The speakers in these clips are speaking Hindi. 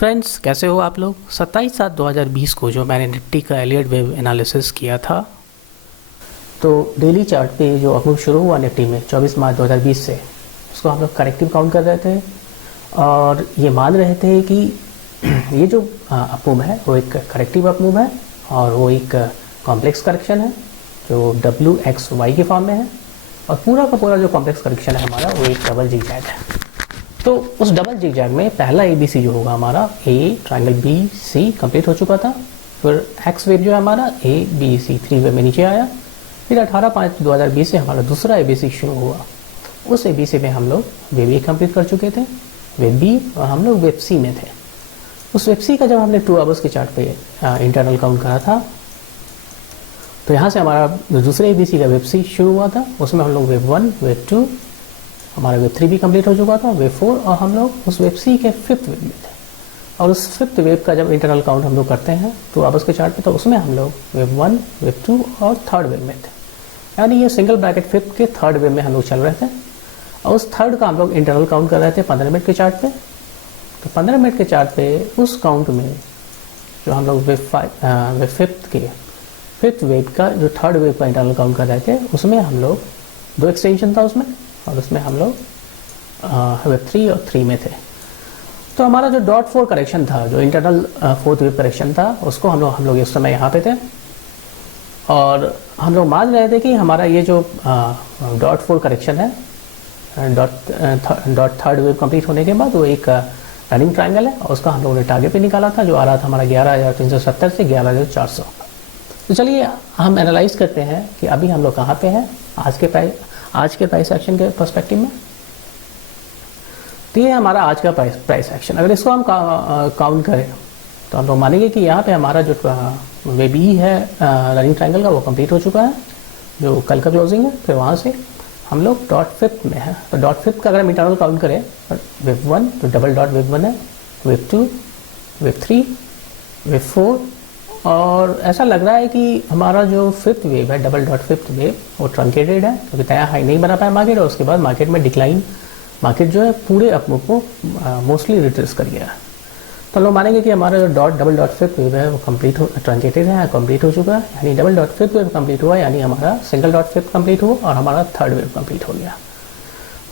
फ्रेंड्स, कैसे हो आप लोग। 27/7/2020 को जो मैंने निफ्टी का एलियट वेव एनालिसिस किया था, तो डेली चार्ट पे जो अपमूव शुरू हुआ निफ्टी में 24 मार्च 2020 से, उसको हम लोग करेक्टिव काउंट कर रहे थे और ये मान रहे थे कि ये जो अपमूव है वो एक करेक्टिव अपमूव है और वो एक कॉम्प्लेक्स करेक्शन है जो WXY के फॉर्म में है, और पूरा का पूरा जो कॉम्प्लेक्स करेक्शन है हमारा वो एक डबल जिगजैग है। तो उस डबल जिगजैग में पहला ABC जो होगा हमारा A ट्रायंगल BC कंप्लीट हो चुका था। फिर एक्स वेव जो है हमारा ABC 3 वेव में नीचे आया। फिर 18/5/2020 से हमारा दूसरा ABC शुरू हुआ। उस ABC में हम लोग वेव A कंप्लीट कर चुके थे, वेव B, और हम लोग वेव C में थे। उस वेव C का जब हमने 2 आवर्स के चार्ट पे इंटरनल काउंट करा था, तो यहाँ से हमारा दूसरे ABC का वेव C शुरू हुआ था। उसमें हम लोग वेव 1, वेव 2, हमारा वेव 3 भी कंप्लीट हो चुका था, वेव 4, और हम लोग उस वेव C के 5th वेव में थे। और उस 5th वेव का जब इंटरनल काउंट हम लोग करते हैं 2 आवर्स के चार्ट पे, तो उसमें हम लोग वेव 1, वेव 2 और 3rd वेव में थे। यानी ये सिंगल ब्रैकेट 5th के 3rd वेव में हम लोग चल रहे थे। और उस 3rd का हम लोग इंटरनल काउंट कर रहे थे 15 मिनट के चार्ट पे। तो 15 मिनट के चार्ट पे उस काउंट में जो हम लोग वेव 5th के 5th वेव का जो 3rd वेव का इंटरनल काउंट कर रहे थे, उसमें हम लोग 2 एक्सटेंशन था उसमें, और उसमें हम लोग वेव 3 और 3 में थे। तो हमारा जो डॉट 4 करेक्शन था, जो इंटरनल 4th वेव करेक्शन था, उसको हम लोग इस समय यहाँ पे थे। और हम लोग मान रहे थे कि हमारा ये जो डॉट 4 करेक्शन है, डॉट 3rd वेव कंप्लीट होने के बाद वो एक रनिंग ट्रायंगल है, और उसका हम लोगों ने टारगेट पे निकाला था, जो आ रहा था हमारा 11,370 से 11,400। तो चलिए हम एनालाइज करते हैं कि अभी हम लोग कहाँ पे हैं आज के प्राइस एक्शन के पर्सपेक्टिव में। तो ये हमारा आज का प्राइस एक्शन। अगर इसको हम काउंट करें तो हम लोग मानेंगे कि यहाँ पे हमारा जो वेव E है रनिंग ट्रायंगल का, वो कंप्लीट हो चुका है, जो कल का क्लोजिंग है। फिर वहाँ से हम लोग डॉट 5th में है। तो डॉट 5th का अगर हम इंटरनल काउंट करें, वेव 1 तो डबल डॉट वेव 1 है, वेव 2, वेव 3, वेव 4, और ऐसा लग रहा है कि हमारा जो 5th वेव है, डबल डॉट 5th वेव, वो ट्रंकेटेड है, क्योंकि नया हाई नहीं बना पाया मार्केट, और उसके बाद मार्केट में डिक्लाइन, मार्केट जो है पूरे अपमूव को मोस्टली रिट्रेस कर गया है। तो लोग मानेंगे कि हमारा जो डबल डॉट 5th वेव है वो ट्रंकेटेड है, कंप्लीट हो चुका है। यानी double dot 5th wave complete हुआ, यानी हमारा सिंगल डॉट 5th कंप्लीट हुआ, और हमारा 3rd वेव कंप्लीट हो गया।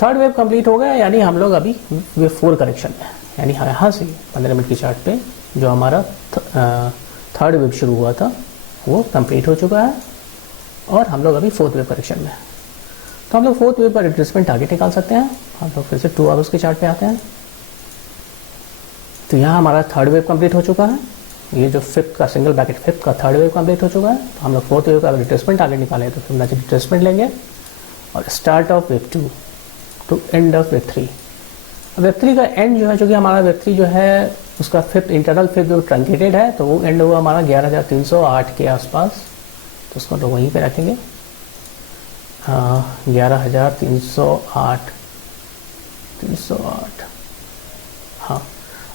3rd वेव कंप्लीट हो गया, यानी हम लोग अभी वेव 4 करेक्शन में, यानी यहाँ से 15 मिनट की चार्ट पे जो हमारा 3rd वेव शुरू हुआ था वो कंप्लीट हो चुका है, और हम लोग अभी 4th वेव करेक्शन में है। तो हम लोग 4th वेव का रिट्रेसमेंट टारगेट निकाल सकते हैं। हम लोग फिर से 2 आवर्स के चार्ट पे आते हैं। तो यहाँ हमारा 3rd वेव कंप्लीट हो चुका है, ये जो 5th का सिंगल ब्रैकेट 5th का 3rd वेव कंप्लीट हो चुका है। तो हम लोग 4th वेव का रिट्रेसमेंट टारगेट निकालें, तो फिर रिट्रेसमेंट लेंगे, और start of wave 2 to end of wave 3। Wave 3 का एंड जो है, चूँकि हमारा वेव 3 जो है उसका 5th इंटरनल 5th जो ट्रंकेटेड है, तो वो एंड हुआ हमारा 11,308 के आसपास। तो उसको तो वहीं पे रखेंगे, 11,308, हाँ।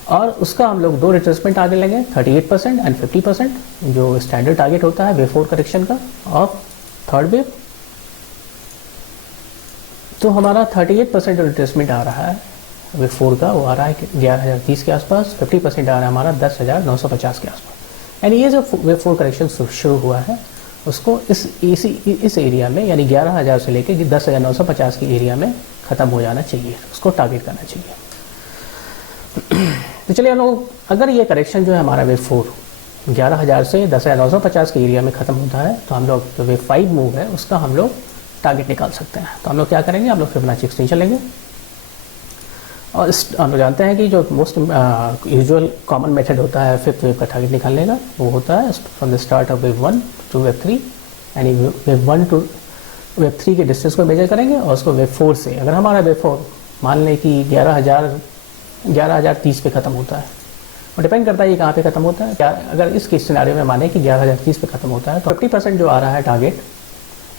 और उसका हम लोग 2 रिट्रेसमेंट टारगेट लेंगे, 38% एंड 50%, जो स्टैंडर्ड टारगेट होता है वेव 4 करेक्शन का ऑफ 3rd वेव। तो हमारा 38% जो रिट्रेसमेंट आ रहा है वेव 4 का, वो आ रहा है 11,030 के आसपास। 50% आ रहा है हमारा 10,950 के आसपास। यानी ये जो वेव 4 करेक्शन शुरू हुआ है, उसको इस एरिया में, यानी 11,000 से लेकर 10,950 की एरिया में ख़त्म हो जाना चाहिए, उसको टारगेट करना चाहिए। तो चलिए हम लोग, अगर ये करेक्शन जो है हमारा वेव 4 11,000 से 10,950 के एरिया में ख़त्म होता है, तो हम लोग जो वेव 5 मूव है उसका हम लोग टारगेट निकाल सकते हैं। तो हम लोग क्या करेंगे, हम लोग फिबोनाची एक्सटेंशन लेंगे, और हम लोग जानते हैं कि जो मोस्ट यूजुअल कॉमन मेथड होता है 5th वेव का टारगेट निकालने का, वो होता है from the start of wave 1 to wave 3, यानी वेव 1 टू वेव 3 के डिस्टेंस को मेजर करेंगे, और उसको वेव 4 से, अगर हमारा वेव 4 मान लें कि 11,030 पे ख़त्म होता है, और डिपेंड करता है ये कहाँ पे ख़त्म होता है। अगर इस केस सिनारियो में माने कि 11,030 पे ख़त्म होता है, तो 50% जो आ रहा है टारगेट,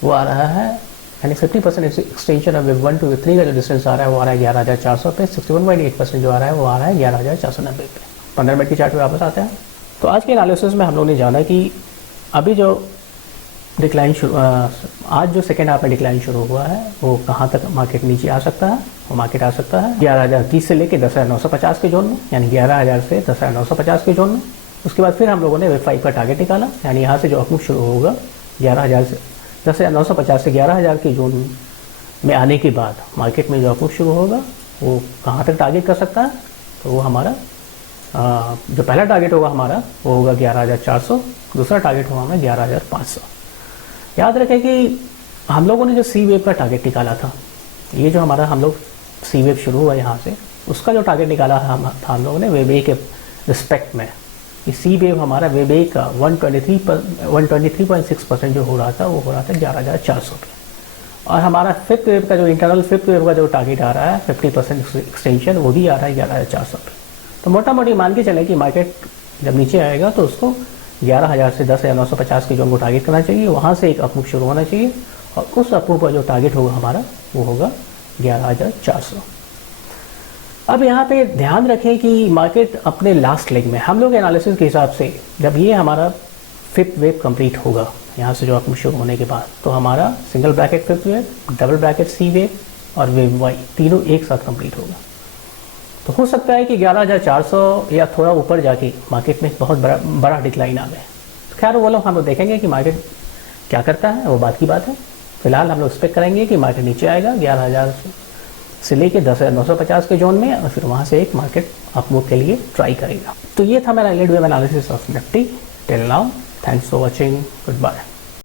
वो आ रहा है, यानी 50% extension of wave 1 to wave 3 का जो डिस्टेंस आ रहा है वो आ रहा है 11,400 पे। 61.8% जो आ रहा है वो आ रहा है 11,490 पे। 15 मिनट की चार्ट पे वापस आते हैं। तो आज के एनालिसिस में हम लोग ने जाना कि अभी जो डिक्लाइन शुरू आज जो सेकेंड हाफ में डिक्लाइन शुरू हुआ है वो कहाँ तक मार्केट नीचे आ सकता है? वो मार्केट आ सकता है 11,030 से लेकर 10,950 के जोन में, यानी 11,000 से 10,950 के जोन में। उसके बाद फिर हम लोगों ने वेब 5 का टारगेट निकाला, यानी यहाँ से जो अपमूव शुरू होगा 11,000 से 10,950 से 11,000 के जोन में आने के बाद मार्केट में जो अपमूव शुरू होगा वो कहाँ तक टारगेट कर सकता है? तो वो हमारा जो पहला टारगेट होगा हमारा वो होगा 11,400, दूसरा टारगेट होगा हमारा 11,500। याद रखें कि हम लोगों ने जो सी वेव का टारगेट निकाला था, ये जो हमारा हम लोग सी वेव शुरू हुआ यहाँ से, उसका जो टारगेट निकाला था हम लोगों ने वेब ए के रिस्पेक्ट में, कि सी वेव हमारा वेब ए का 123.6% जो हो रहा था वो हो रहा था 11,400 पे। और हमारा फिफ्थ वेव का जो इंटरनल फिफ्थ वेव का जो टारगेट आ रहा है 50% एक्सटेंशन, वो भी आ रहा है 11,400 पे। तो मोटा मोटी मान के चले कि मार्केट जब नीचे आएगा तो उसको 11,000 से 10,950 के जोन को टारगेट करना चाहिए, वहाँ से एक अपमूव शुरू होना चाहिए और उस अपमूव का जो टारगेट होगा हमारा वो होगा 11,400। अब यहाँ पे ध्यान रखें कि मार्केट अपने लास्ट लेग में हम लोग एनालिसिस के हिसाब से जब ये हमारा फिफ्थ वेव कंप्लीट होगा यहाँ से जो अपमूव शुरू होने के बाद, तो हमारा single bracket fifth wave, double bracket C wave और वेव वाई तीनों एक साथ कंप्लीट होगा। तो हो सकता है कि 11,400 या थोड़ा ऊपर जाके मार्केट में बहुत बड़ा डिक्लाइन आ गए। तो खैर वो लोग हम लोग देखेंगे कि मार्केट क्या करता है, वो बात की बात है। फिलहाल हम लोग एक्सपेक्ट करेंगे कि मार्केट नीचे आएगा 11,000 से लेके 10,950 के जोन में और फिर वहाँ से एक मार्केट अपमूव के लिए ट्राई करेगा। तो ये था मेरा Elliott wave analysis of Nifty till now. Thanks for watching, good bye.